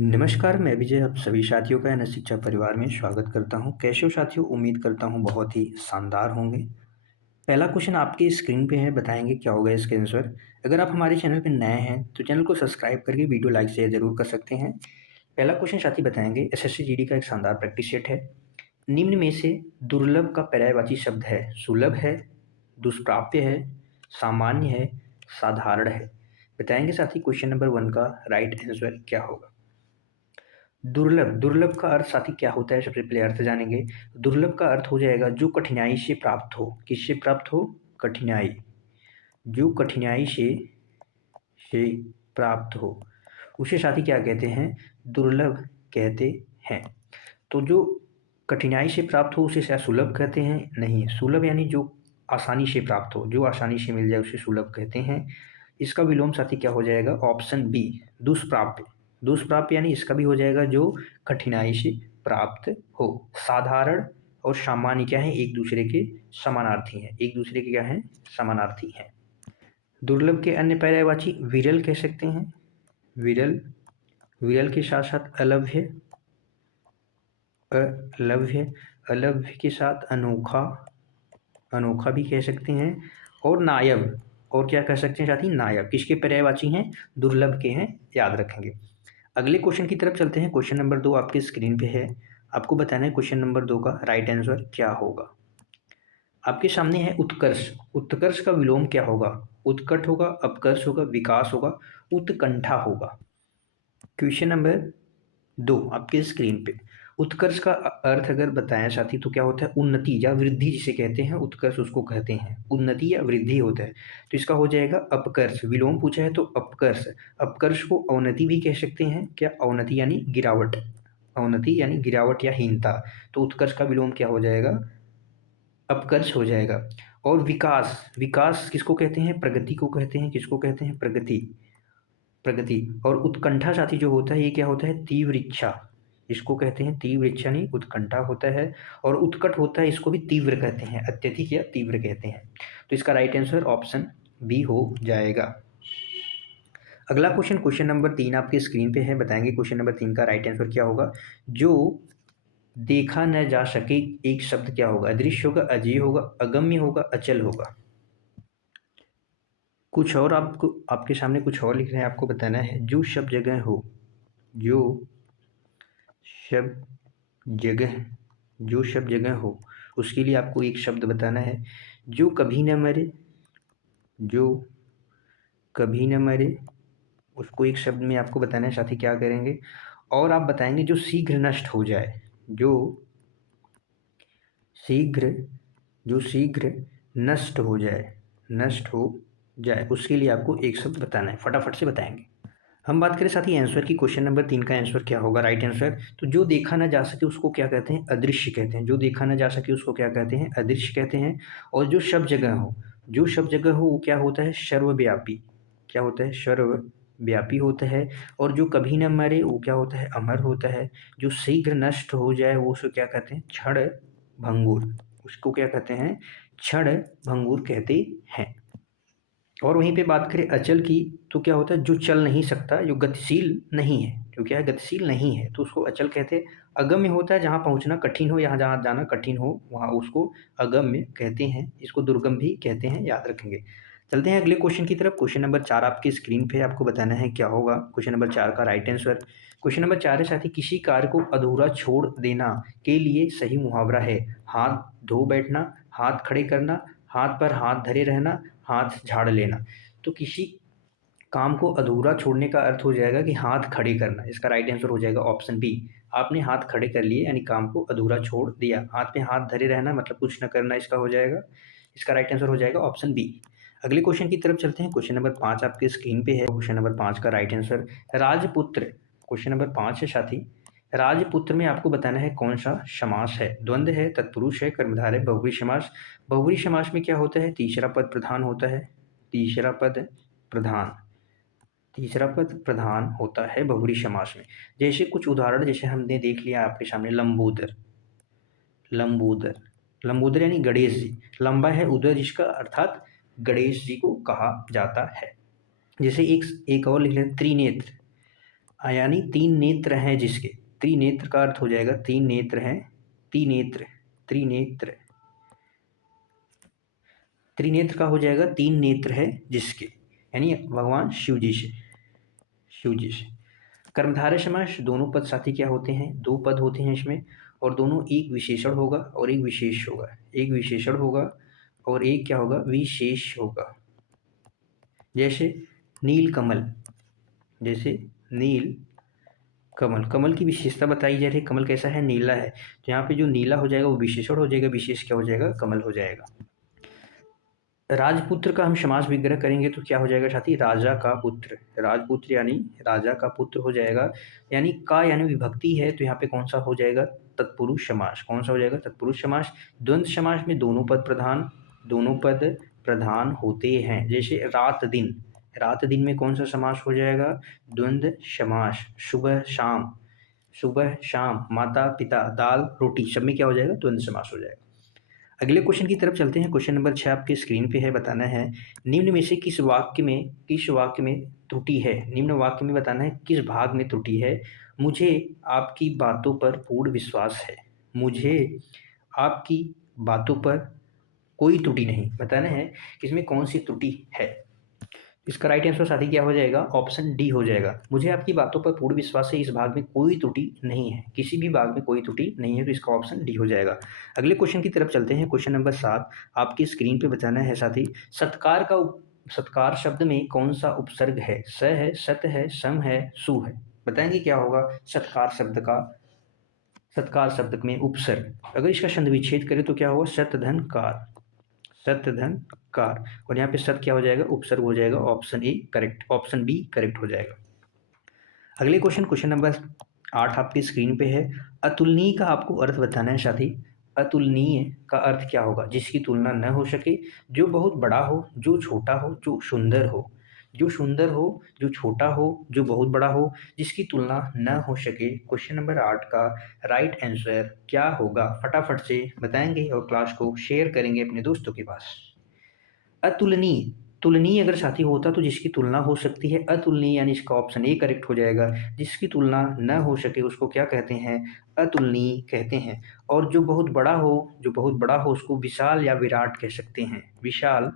नमस्कार, मैं विजय आप सभी साथियों का एनएस शिक्षा परिवार में स्वागत करता हूँ। कैसे हो साथियों? उम्मीद करता हूँ बहुत ही शानदार होंगे। पहला क्वेश्चन आपकी स्क्रीन पे है, बताएँगे क्या होगा इसका आंसर। अगर आप हमारे चैनल पे नए हैं, तो चैनल को सब्सक्राइब करके वीडियो लाइक शेयर ज़रूर कर सकते हैं। पहला क्वेश्चन साथी बताएँगे, एसएससी जीडी का एक शानदार प्रैक्टिस सेट है। निम्न में से दुर्लभ का पर्यायवाची शब्द है? सुलभ है, दुष्प्राप्य है, सामान्य है, साधारण है। बताएँगे साथी क्वेश्चन नंबर 1 का राइट आंसर क्या होगा? दुर्लभ, दुर्लभ का अर्थ साथी क्या होता है? सबसे पहले अर्थ जानेंगे। दुर्लभ का अर्थ हो जाएगा जो कठिनाई से प्राप्त हो। किससे प्राप्त हो? कठिनाई। जो कठिनाई से प्राप्त हो, उसे साथी क्या कहते हैं? दुर्लभ कहते हैं। तो जो कठिनाई से प्राप्त हो उसे क्या सुलभ कहते हैं? नहीं, सुलभ यानी जो आसानी से प्राप्त हो, जो आसानी से मिल जाए उसे सुलभ कहते हैं। इसका विलोम साथी क्या हो जाएगा? Option B, दुष्प्राप्य। दुष्प्राप्य यानी इसका भी हो जाएगा जो कठिनाई से प्राप्त हो। साधारण और सामान्य क्या है? एक दूसरे के समानार्थी हैं। एक दूसरे के क्या हैं? समानार्थी हैं। दुर्लभ के अन्य पर्यायवाची विरल कह सकते हैं। विरल, विरल के साथ साथ अलभ्य, अलभ्य, अलभ्य के साथ अनोखा, अनोखा भी कह सकते हैं। और नायब, और क्या कह सकते हैं साथी? नायब। किसके पर्यायवाची हैं? दुर्लभ के हैं, याद रखेंगे। अगले क्वेश्चन की तरफ चलते हैं। क्वेश्चन नंबर 2 आपके स्क्रीन पे है। आपको बताना है क्वेश्चन नंबर 2 का राइट आंसर क्या होगा। आपके सामने है उत्कर्ष। उत्कर्ष का विलोम क्या होगा? उत्कट होगा, अपकर्ष होगा, विकास होगा, उत्कंठा होगा। क्वेश्चन नंबर 2 आपके स्क्रीन पे। उत्कर्ष का अर्थ अगर बताएं साथी तो क्या होता है? उन्नति या वृद्धि जिसे कहते हैं, उत्कर्ष उसको कहते हैं। उन्नति या वृद्धि होता है, तो इसका हो जाएगा अपकर्ष। विलोम पूछा है तो अपकर्ष। अपकर्ष को अवनति भी कह सकते हैं। क्या? अवनति यानी गिरावट। अवनति यानी गिरावट या हीनता। तो उत्कर्ष का विलोम क्या हो जाएगा? अपकर्ष हो जाएगा। और विकास, विकास किसको कहते हैं? प्रगति को कहते हैं। किसको कहते हैं? प्रगति, प्रगति। और उत्कंठा साथी जो होता है ये क्या होता है? तीव्र इच्छा। इसको कहते हैं तीव्र इच्छा, नहीं उत्कंठा होता है। और उत्कट होता है, इसको भी तीव्र कहते हैं, अत्यधिक या तीव्र कहते हैं। तो इसका राइट आंसर ऑप्शन बी हो जाएगा। अगला क्वेश्चन, क्वेश्चन नंबर 3 आपके स्क्रीन पे है। बताएंगे क्वेश्चन नंबर 3 का राइट आंसर क्या होगा। जो देखा न जा सके एक शब्द क्या होगा? अदृश्य होगा, अजेय होगा, अगम्य होगा, अचल होगा। कुछ और आपको, आपके सामने कुछ और लिख रहे हैं, आपको बताना है। जो शब्द जगह हो, जो शब्द जगह, जो शब्द जगह हो, उसके लिए आपको एक शब्द बताना है। जो कभी न मरे, जो कभी न मरे, उसको एक शब्द में आपको बताना है साथी। क्या करेंगे? और आप बताएंगे जो शीघ्र नष्ट हो जाए। जो शीघ्र, जो शीघ्र नष्ट हो जाए, नष्ट हो जाए, उसके लिए आपको एक शब्द बताना है। फटाफट से बताएंगे। हम बात करें साथी आंसर की, क्वेश्चन नंबर 3 का आंसर क्या होगा? राइट आंसर, तो जो देखा ना जा सके उसको क्या कहते हैं? अदृश्य कहते हैं। जो देखा ना जा सके उसको क्या कहते हैं? अदृश्य कहते हैं। और जो शब्द जगह हो, जो शब्द जगह हो वो क्या होता है? सर्वव्यापी। क्या होता है? सर्वव्यापी होता है। और जो कभी न मरे वो क्या होता है? अमर होता है। जो शीघ्र नष्ट हो जाए वो उसको क्या कहते हैं? क्षण भंगुर। उसको क्या कहते हैं? क्षण भंगुर कहते हैं। और वहीं पे बात करें अचल की, तो क्या होता है? जो चल नहीं सकता, जो गतिशील नहीं है, जो क्या है? गतिशील नहीं है, तो उसको अचल कहते हैं। अगम्य होता है जहाँ पहुँचना कठिन हो, यहाँ जहाँ जाना कठिन हो, वहाँ उसको अगम्य कहते हैं। इसको दुर्गम भी कहते हैं, याद रखेंगे। चलते हैं अगले क्वेश्चन की तरफ। क्वेश्चन नंबर 4 आपकी स्क्रीन पे है। आपको बताना है क्या होगा क्वेश्चन नंबर 4 का राइट आंसर। क्वेश्चन नंबर 4 है साथी, किसी कार्य को अधूरा छोड़ देना के लिए सही मुहावरा है? हाथ धो बैठना, हाथ खड़े करना, हाथ पर हाथ धरे रहना, हाथ झाड़ लेना। तो किसी काम को अधूरा छोड़ने का अर्थ हो जाएगा कि हाथ खड़े करना। इसका राइट आंसर हो जाएगा ऑप्शन बी। आपने हाथ खड़े कर लिए यानी काम को अधूरा छोड़ दिया। हाथ पे हाथ धरे रहना मतलब कुछ न करना, इसका हो जाएगा। इसका राइट आंसर हो जाएगा ऑप्शन बी। अगले क्वेश्चन की तरफ चलते हैं। क्वेश्चन नंबर 5 आपके स्क्रीन पे है। क्वेश्चन नंबर 5 का राइट आंसर राजपुत्र। क्वेश्चन नंबर 5 है साथी, राजपुत्र में आपको बताना है कौन सा समास है? द्वंद्व है, तत्पुरुष है, कर्मधारय, बहुब्रीहि समास। बहुब्रीहि समास में क्या होता है? तीसरा पद प्रधान होता है। तीसरा पद प्रधान, तीसरा पद प्रधान होता है बहुब्रीहि समास में। जैसे कुछ उदाहरण जैसे हमने देख लिया आपके सामने, लंबोदर, लंबोदर, लंबोदर यानी गणेश जी। लंबा है उदर जिसका, अर्थात गणेश जी को कहा जाता है। जैसे एक एक और लिख लें, त्रिनेत्र। यानी तीन नेत्र हैं जिसके, त्रिनेत्र का अर्थ हो जाएगा तीन नेत्र हैं, त्रिनेत्र, त्रिनेत्र, त्रिनेत्र का हो जाएगा तीन नेत्र है जिसके, यानी भगवान शिव जी से, शिव जी से। कर्मधारय समास दोनों पद साथी क्या होते हैं, दो पद होते हैं इसमें, और दोनों एक विशेषण होगा और एक विशेष होगा, एक विशेषण होगा और एक क्या होगा, विशेष होगा। जैसे नील कमल, जैसे नील कमल, कमल की विशेषता बताई जा रही है, कमल कैसा है, नीला है, तो यहाँ पे जो नीला हो जाएगा वो विशेषण हो जाएगा, विशेष क्या हो जाएगा, कमल हो जाएगा। राजपुत्र का हम समास विग्रह करेंगे तो क्या हो जाएगा साथी, राजा का पुत्र, राजपुत्र यानी राजा का पुत्र हो जाएगा, यानी का यानी विभक्ति है तो यहाँ पे कौन सा हो जाएगा, तत्पुरुष समास, कौन सा हो जाएगा, तत्पुरुष समास। द्वंद्व समास में दोनों पद प्रधान, दोनों पद प्रधान होते हैं। जैसे रात दिन, रात दिन में कौन सा समास हो जाएगा, द्वंद्व समास। सुबह शाम, सुबह शाम, माता पिता, दाल रोटी, सब में क्या हो जाएगा, द्वंद्व समास हो जाएगा। अगले क्वेश्चन की तरफ चलते हैं। क्वेश्चन नंबर 6 आपके स्क्रीन पे है, बताना है निम्न में से किस वाक्य में, किस वाक्य में त्रुटि है, निम्न वाक्य में बताना है किस भाग में त्रुटि है। मुझे आपकी बातों पर पूर्ण विश्वास है, मुझे आपकी बातों पर कोई त्रुटि नहीं, बताना है कि इसमें कौन सी त्रुटि है। इसका राइट आंसर साथी क्या हो जाएगा, ऑप्शन डी हो जाएगा। मुझे आपकी बातों पर पूर्ण विश्वास है, इस भाग में कोई त्रुटि नहीं है, किसी भी भाग में कोई त्रुटि नहीं है, तो इसका ऑप्शन डी हो जाएगा। अगले क्वेश्चन की तरफ चलते हैं। क्वेश्चन नंबर 7 आपकी स्क्रीन पे बताना है साथी, सत्कार का सत्कार शब्द में कौन सा उपसर्ग है, स है, सत है, सम है, सु है, बताएंगे क्या होगा सत्कार शब्द का, सत्कार शब्द में उपसर्ग। अगर इसका छंद विच्छेद करें तो क्या होगा, सतधन कार, सतधन कार, और यहाँ पे सत क्या हो जाएगा, उपसर्ग हो जाएगा, option A correct, option B correct हो जाएगा। अगले क्वेश्चन, क्वेश्चन नंबर 8 आपकी स्क्रीन पे है। अतुलनीय का आपको अर्थ बताना है साथी। अतुलनीय का अर्थ क्या होगा, जिसकी तुलना न हो सके, जो बहुत बड़ा हो, जो छोटा हो, जो सुंदर हो, जो सुंदर हो, जो छोटा हो, जो बहुत बड़ा हो, जिसकी तुलना न हो सके। क्वेश्चन नंबर 8 का राइट आंसर क्या होगा, फटाफट से बताएंगे और क्लास को शेयर करेंगे अपने दोस्तों के पास। अतुलनीय, तुलनीय अगर साथी होता तो जिसकी तुलना हो सकती है, अतुलनीय यानी इसका ऑप्शन ए करेक्ट हो जाएगा। जिसकी तुलना न हो सके उसको क्या कहते हैं, अतुलनीय कहते हैं। और जो बहुत बड़ा हो, जो बहुत बड़ा हो उसको विशाल या विराट कह सकते हैं, विशाल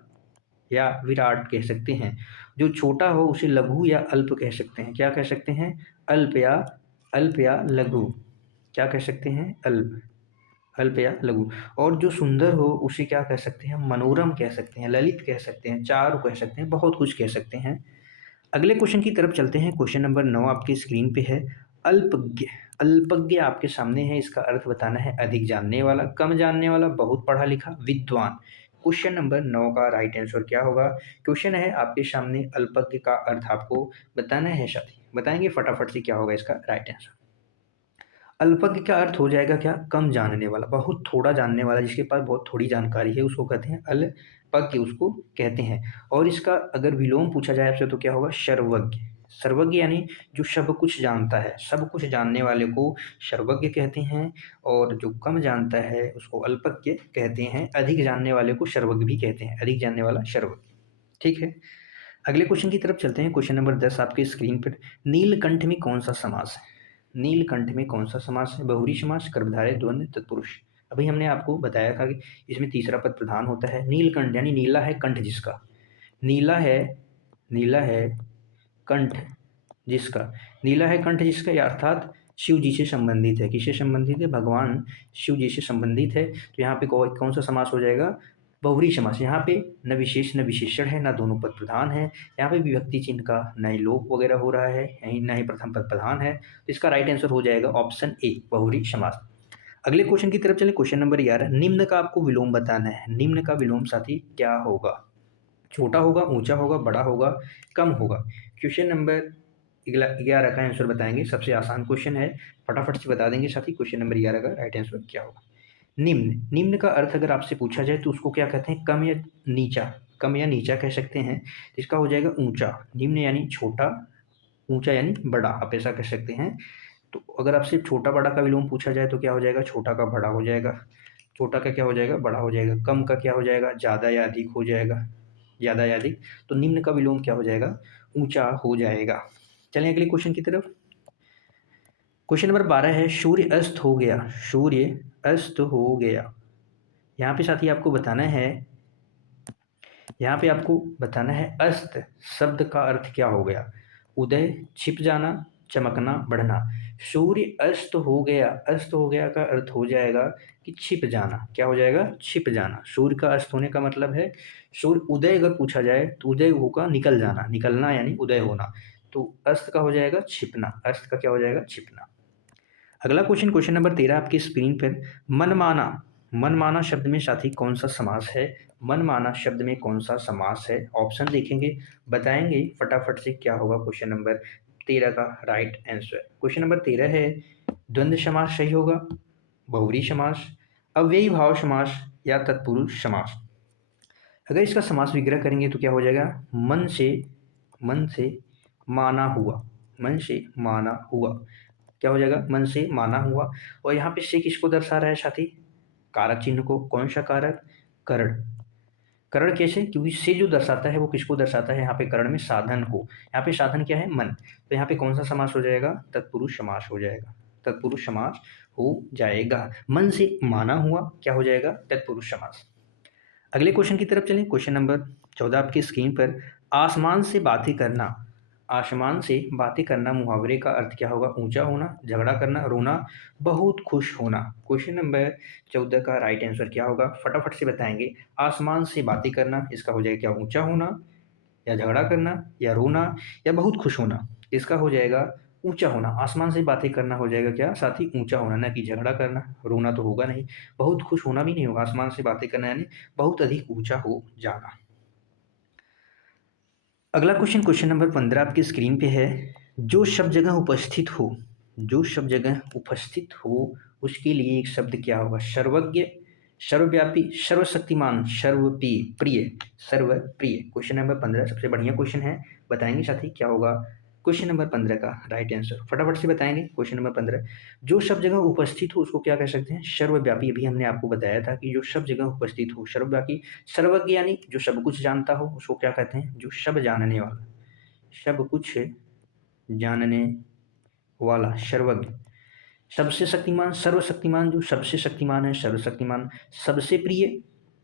या विराट कह सकते हैं। जो छोटा हो उसे लघु या अल्प कह सकते हैं, क्या कह सकते हैं, अल्प या लघु, क्या कह सकते हैं, अल्प, अल्प या लघु। और जो सुंदर हो उसे क्या कह सकते हैं, मनोरम कह सकते हैं, ललित कह सकते हैं, चारु कह सकते हैं, बहुत कुछ कह सकते हैं। अगले क्वेश्चन की तरफ चलते हैं। क्वेश्चन नंबर 9 आपकी स्क्रीन पे है। अल्पज्ञ, अल्पज्ञ आपके सामने है, इसका अर्थ बताना है अधिक जानने वाला, कम जानने वाला, बहुत पढ़ा लिखा, विद्वान। क्वेश्चन नंबर 9 का राइट आंसर क्या होगा, क्वेश्चन है आपके सामने, अल्पज्ञ का अर्थ आपको बताना है साथी, बताएंगे फटाफट से क्या होगा इसका राइट आंसर। अल्पज्ञ का अर्थ हो जाएगा क्या, कम जानने वाला, बहुत थोड़ा जानने वाला, जिसके पास बहुत थोड़ी जानकारी है उसको कहते हैं अल्पज्ञ, उसको कहते हैं। और इसका अगर विलोम पूछा जाए आपसे तो क्या होगा, सर्वज्ञ, सर्वज्ञ यानी जो सब कुछ जानता है, सब कुछ जानने वाले को सर्वज्ञ कहते हैं। और जो कम जानता है उसको अल्पज्ञ कहते हैं, अधिक जानने वाले को सर्वज्ञ भी कहते हैं, अधिक जानने वाला सर्वज्ञ, ठीक है। अगले क्वेश्चन की तरफ चलते हैं। क्वेश्चन नंबर 10 आपके स्क्रीन पर, नीलकंठ में कौन सा समास है, नीलकंठ में कौन सा समास है, बहुरी समास, कर्मधारय, द्वंद्व, तत्पुरुष। अभी हमने आपको बताया था कि इसमें तीसरा पद प्रधान होता है। नीलकंठ यानी नीला है कंठ जिसका, नीला है, नीला है कंठ जिसका, नीला है कंठ जिसका, या अर्थात शिव जी से संबंधित है, किससे संबंधित है, भगवान शिव जी से संबंधित है। तो यहाँ पे कौन सा समास हो जाएगा, बहुरी समास। यहाँ पे न विशेष न विशेषण है, न दोनों पद प्रधान है, यहाँ पे विभक्ति चिन्ह का न ही लोप वगैरह हो रहा है, यहीं न ही प्रथम पद प्रधान है। तो इसका राइट आंसर हो जाएगा ऑप्शन ए, बहुरी समास। अगले क्वेश्चन की तरफ चले। क्वेश्चन नंबर 11, निम्न का आपको विलोम बताना है। निम्न का विलोम साथी क्या होगा, छोटा होगा, ऊंचा होगा, बड़ा होगा, कम होगा। क्वेश्चन नंबर 11 का आंसर बताएंगे, सबसे आसान क्वेश्चन है, फटाफट से बता देंगे साथी। क्वेश्चन नंबर 11 का राइट आंसर क्या होगा, निम्न, निम्न का अर्थ अगर आपसे पूछा जाए तो उसको क्या कहते हैं, कम या नीचा, कम या नीचा कह सकते हैं। इसका हो जाएगा ऊंचा, निम्न यानी छोटा, ऊंचा यानी बड़ा, आप ऐसा कह सकते हैं। तो अगर आपसे छोटा बड़ा का विलोम पूछा जाए तो क्या हो जाएगा, छोटा का बड़ा हो जाएगा, छोटा का क्या हो जाएगा, बड़ा हो जाएगा। कम का क्या हो जाएगा, ज़्यादा या अधिक हो जाएगा, ज़्यादा या अधिक। तो निम्न का विलोम क्या हो जाएगा, ऊंचा हो जाएगा। चलें अगले क्वेश्चन की तरफ। क्वेश्चन नंबर 12 है सूर्य अस्त हो गया। सूर्य अस्त हो गया। यहाँ पे साथी आपको बताना है, यहाँ पे आपको बताना है अस्त शब्द का अर्थ क्या हो गया। उदय, छिप जाना, चमकना, बढ़ना। सूर्य अस्त हो गया, अस्त हो गया का अर्थ हो जाएगा कि छिप जाना। क्या हो जाएगा? छिप जाना। सूर्य का अस्त होने का मतलब है, सूर्य उदय अगर पूछा जाए तो उदय होगा निकल जाना, निकलना यानी उदय होना। तो अस्त का हो जाएगा छिपना। अस्त का क्या हो जाएगा? छिपना। अगला क्वेश्चन, क्वेश्चन नंबर 13 आपकी स्क्रीन पर। मनमाना, मनमाना शब्द में साथी कौन सा समास है? मनमाना शब्द में कौन सा समास है? ऑप्शन देखेंगे, बताएंगे फटाफट से क्या होगा क्वेश्चन नंबर 13 का राइट आंसर। क्वेश्चन नंबर 13 है द्वंद्व समास सही होगा, बहुव्रीहि समास, अव्ययी भाव समास या तत्पुरुष समास। अगर इसका समास विग्रह करेंगे तो क्या हो जाएगा? मन से, मन से माना हुआ, मन से माना हुआ। क्या हो जाएगा? मन से माना हुआ। और यहाँ पे से किसको दर्शा रहा है साथी? कारक चिन्ह को। कौन सा कारक? करण। करण कैसे? क्योंकि से जो दर्शाता है वो किसको दर्शाता है? यहाँ पे करण में साधन को। यहाँ पे साधन क्या है? मन। तो यहाँ पे कौन सा समास हो जाएगा? तत्पुरुष समास हो जाएगा। तत्पुरुष समास हो जाएगा। मन से माना हुआ क्या हो जाएगा? तत्पुरुष समास। अगले क्वेश्चन की तरफ चलें। क्वेश्चन नंबर 14 आपकी स्क्रीन पर। आसमान से बातें करना, आसमान से बातें करना मुहावरे का अर्थ क्या होगा? ऊंचा होना, झगड़ा करना, रोना, बहुत खुश होना। क्वेश्चन नंबर 14 का राइट आंसर क्या होगा? फटाफट से बताएंगे। आसमान से बातें करना, इसका हो जाएगा क्या? ऊंचा होना या झगड़ा करना या रोना या बहुत खुश होना। इसका हो जाएगा ऊंचा होना। आसमान से बातें करना हो जाएगा क्या साथी? ऊंचा होना, ना कि झगड़ा करना। रोना तो होगा नहीं, बहुत खुश होना भी नहीं होगा। आसमान से बातें करना यानी बहुत अधिक ऊंचा हो जाना। अगला क्वेश्चन, क्वेश्चन नंबर 15 आपकी स्क्रीन पे है। जो सब जगह उपस्थित हो, जो सब जगह उपस्थित हो उसके लिए एक शब्द क्या होगा? सर्वज्ञ, सर्वव्यापी, सर्वशक्तिमान, सर्वप्रिय, सर्वप्रिय। क्वेश्चन नंबर 15 सबसे बढ़िया क्वेश्चन है, बताएंगे साथी क्या होगा क्वेश्चन नंबर 15 का राइट आंसर? फटाफट से बताएंगे। क्वेश्चन नंबर 15, जो सब जगह उपस्थित हो उसको क्या कह सकते हैं? सर्वव्यापी। अभी हमने आपको बताया था कि जो सब जगह उपस्थित हो, सर्वव्यापी। सर्वज्ञ यानी जो सब कुछ जानता हो उसको क्या कहते हैं? जो सब जानने वाला, सब कुछ जानने वाला, सर्वज्ञ। सबसे शक्तिमान, सर्वशक्तिमान, जो सबसे शक्तिमान है, सर्वशक्तिमान। सबसे प्रिय,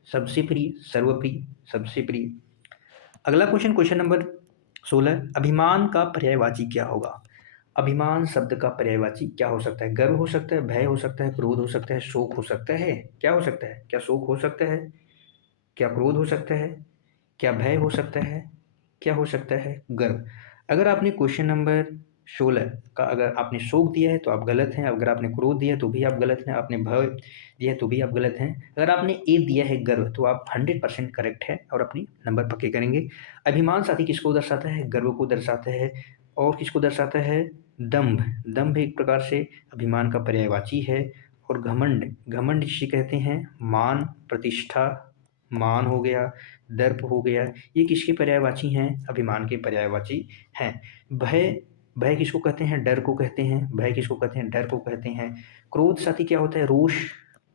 सबसे प्रिय, सर्वप्रिय, सबसे प्रिय। अगला क्वेश्चन, क्वेश्चन नंबर 16, अभिमान का पर्यायवाची क्या होगा? अभिमान शब्द का पर्यायवाची क्या हो सकता है? गर्व हो सकता है, भय हो सकता है, क्रोध हो सकता है, शोक हो सकता है। क्या हो सकता है? क्या शोक हो सकता है? क्या क्रोध हो सकता है? क्या भय हो सकता है? क्या हो सकता है? गर्व। अगर आपने क्वेश्चन नंबर 16 का अगर आपने शोक दिया है तो आप गलत हैं। अगर आपने क्रोध दिया है तो भी आप गलत हैं। आपने भय दिया है तो भी आप गलत हैं। अगर आपने ए दिया है गर्व तो आप 100% करेक्ट है और अपनी नंबर पक्के करेंगे। अभिमान साथी किसको दर्शाता है? गर्व को दर्शाता है। और किसको दर्शाता है? दंभ। दंभ एक प्रकार से अभिमान का पर्यायवाची है। और घमंड, घमंड जिसे कहते हैं मान, प्रतिष्ठा, मान हो गया, दर्प हो गया, ये किसके पर्यायवाची हैं? अभिमान के पर्यायवाची हैं। भय, भय किसको कहते हैं? डर को कहते हैं। भय किसको कहते हैं? डर को कहते हैं। क्रोध साथी क्या होता है? रोष,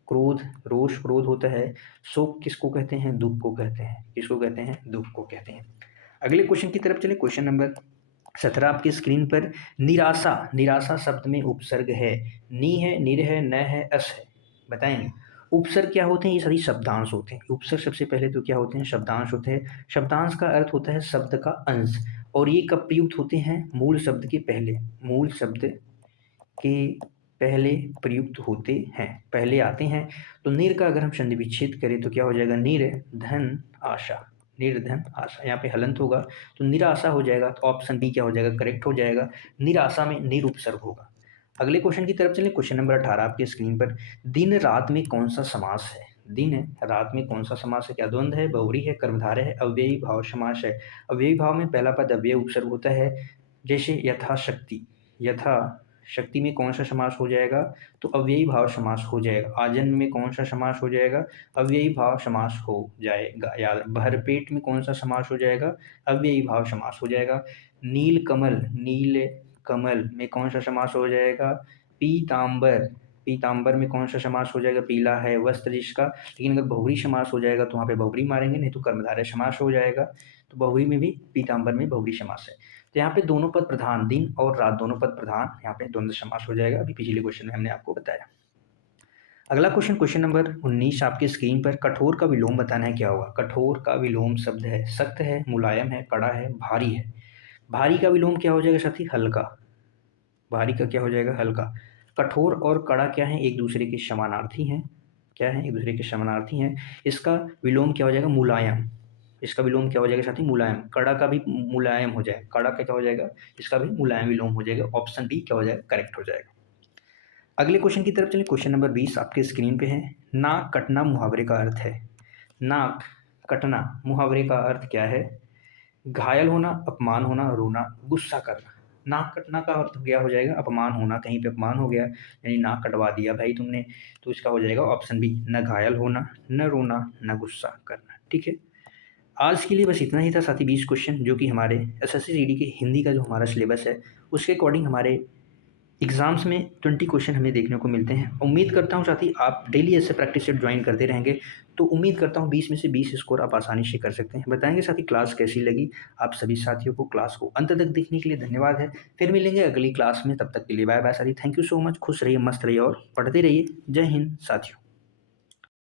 क्रोध, रोष, क्रोध होता है। शोक किसको कहते हैं? दुख को कहते हैं। किसको कहते हैं? दुख को कहते हैं। अगले क्वेश्चन की तरफ चले। क्वेश्चन नंबर 17 आपकी स्क्रीन पर। निराशा, निराशा शब्द में उपसर्ग है। नी है, निर है, न है, अस है। बताएंगे उपसर्ग क्या होते हैं? ये सभी शब्दांश होते हैं। उपसर्ग सबसे पहले तो क्या होते हैं? शब्दांश होते हैं। शब्दांश का अर्थ होता है शब्द का अंश। और ये कब प्रयुक्त होते हैं? मूल शब्द के पहले, मूल शब्द के पहले प्रयुक्त होते हैं, पहले आते हैं। तो निर का अगर हम संधि विच्छेद करें तो क्या हो जाएगा? निर्धन आशा, निर्धन आशा। यहाँ पे हलंत होगा तो निराशा हो जाएगा। तो ऑप्शन बी क्या हो जाएगा? करेक्ट हो जाएगा। निराशा में निर उपसर्ग होगा। अगले क्वेश्चन की तरफ चलें। क्वेश्चन नंबर 18 आपकी स्क्रीन पर। दिन रात में कौन सा समास है? दिन रात में कौन सा समास है? क्या द्वंद्व है, बहुव्रीहि है, कर्मधारय है, अव्ययी भाव समास है? अव्ययी भाव में पहला पद अव्यय उपसर्ग होता है। जैसे यथाशक्ति, यथा शक्ति में कौन सा समास हो जाएगा? तो अव्ययी भाव समास हो जाएगा। आजन्म में कौन सा समास हो जाएगा? अव्ययी भाव समास हो जाएगा। याद, भरपेट में कौन सा समास हो जाएगा? अव्ययी भाव समास हो जाएगा। नील कमल, नील कमल में कौन सा समास हो जाएगा? पीतांबर, पीतांबर में कौन सा समास हो जाएगा? पीला है वस्त्र जिसका। लेकिन अगर बहुव्रीहि समास हो जाएगा तो वहाँ पे बहुव्रीहि मारेंगे, नहीं तो कर्मधारय समास हो जाएगा। तो बहुव्रीहि में भी, पीतांबर में बहुव्रीहि समास है। तो यहाँ पे दोनों पद प्रधान, दिन और रात दोनों पद प्रधान, यहाँ पे द्वंद्व समास हो जाएगा, अभी पिछले क्वेश्चन में हमने आपको बताया। अगला क्वेश्चन, क्वेश्चन नंबर 19 आपकी स्क्रीन पर, कठोर का विलोम बताना है क्या होगा। कठोर का विलोम शब्द है सख्त है, मुलायम है, कड़ा है, भारी है। भारी का विलोम क्या हो जाएगा साथी, हल्का। भारी का क्या हो जाएगा, हल्का। कठोर और कड़ा क्या है, एक दूसरे के समानार्थी हैं। क्या है, एक दूसरे के समानार्थी हैं। इसका विलोम क्या हो जाएगा, मुलायम। इसका विलोम क्या हो जाएगा साथी, मुलायम। कड़ा का भी मुलायम हो जाएगा, कड़ा का क्या हो जाएगा, इसका भी मुलायम विलोम हो जाएगा। ऑप्शन बी क्या हो जाएगा, करेक्ट हो जाएगा। अगले क्वेश्चन की तरफ चलिए, क्वेश्चन नंबर 20 आपके स्क्रीन पे है। नाक कटना मुहावरे का अर्थ है। नाक कटना मुहावरे का अर्थ क्या है, घायल होना, अपमान होना, रोना, गुस्सा करना। नाक कटना का अर्थ क्या हो जाएगा, अपमान होना, कहीं पे अपमान हो गया यानी नाक कटवा दिया भाई तुमने, तो इसका हो जाएगा ऑप्शन बी, न घायल होना, न रोना, न गुस्सा करना। ठीक है, आज के लिए बस इतना ही था साथी। 20 क्वेश्चन जो कि हमारे एसएससी जीडी के हिंदी का जो हमारा सिलेबस है उसके अकॉर्डिंग हमारे एग्ज़ाम्स में 20 क्वेश्चन हमें देखने को मिलते हैं। उम्मीद करता हूँ साथी आप डेली ऐसे प्रैक्टिस सेट ज्वाइन करते रहेंगे तो उम्मीद करता हूँ 20 में से 20 स्कोर आप आसानी से कर सकते हैं। बताएंगे साथी क्लास कैसी लगी। आप सभी साथियों को क्लास को अंत तक देखने के लिए धन्यवाद है। फिर मिलेंगे अगली क्लास में, तब तक के लिए बाय बाय साथी। Thank you so much. खुश रहिए, मस्त रहिए और पढ़ते रहिए। जय हिंद साथियों।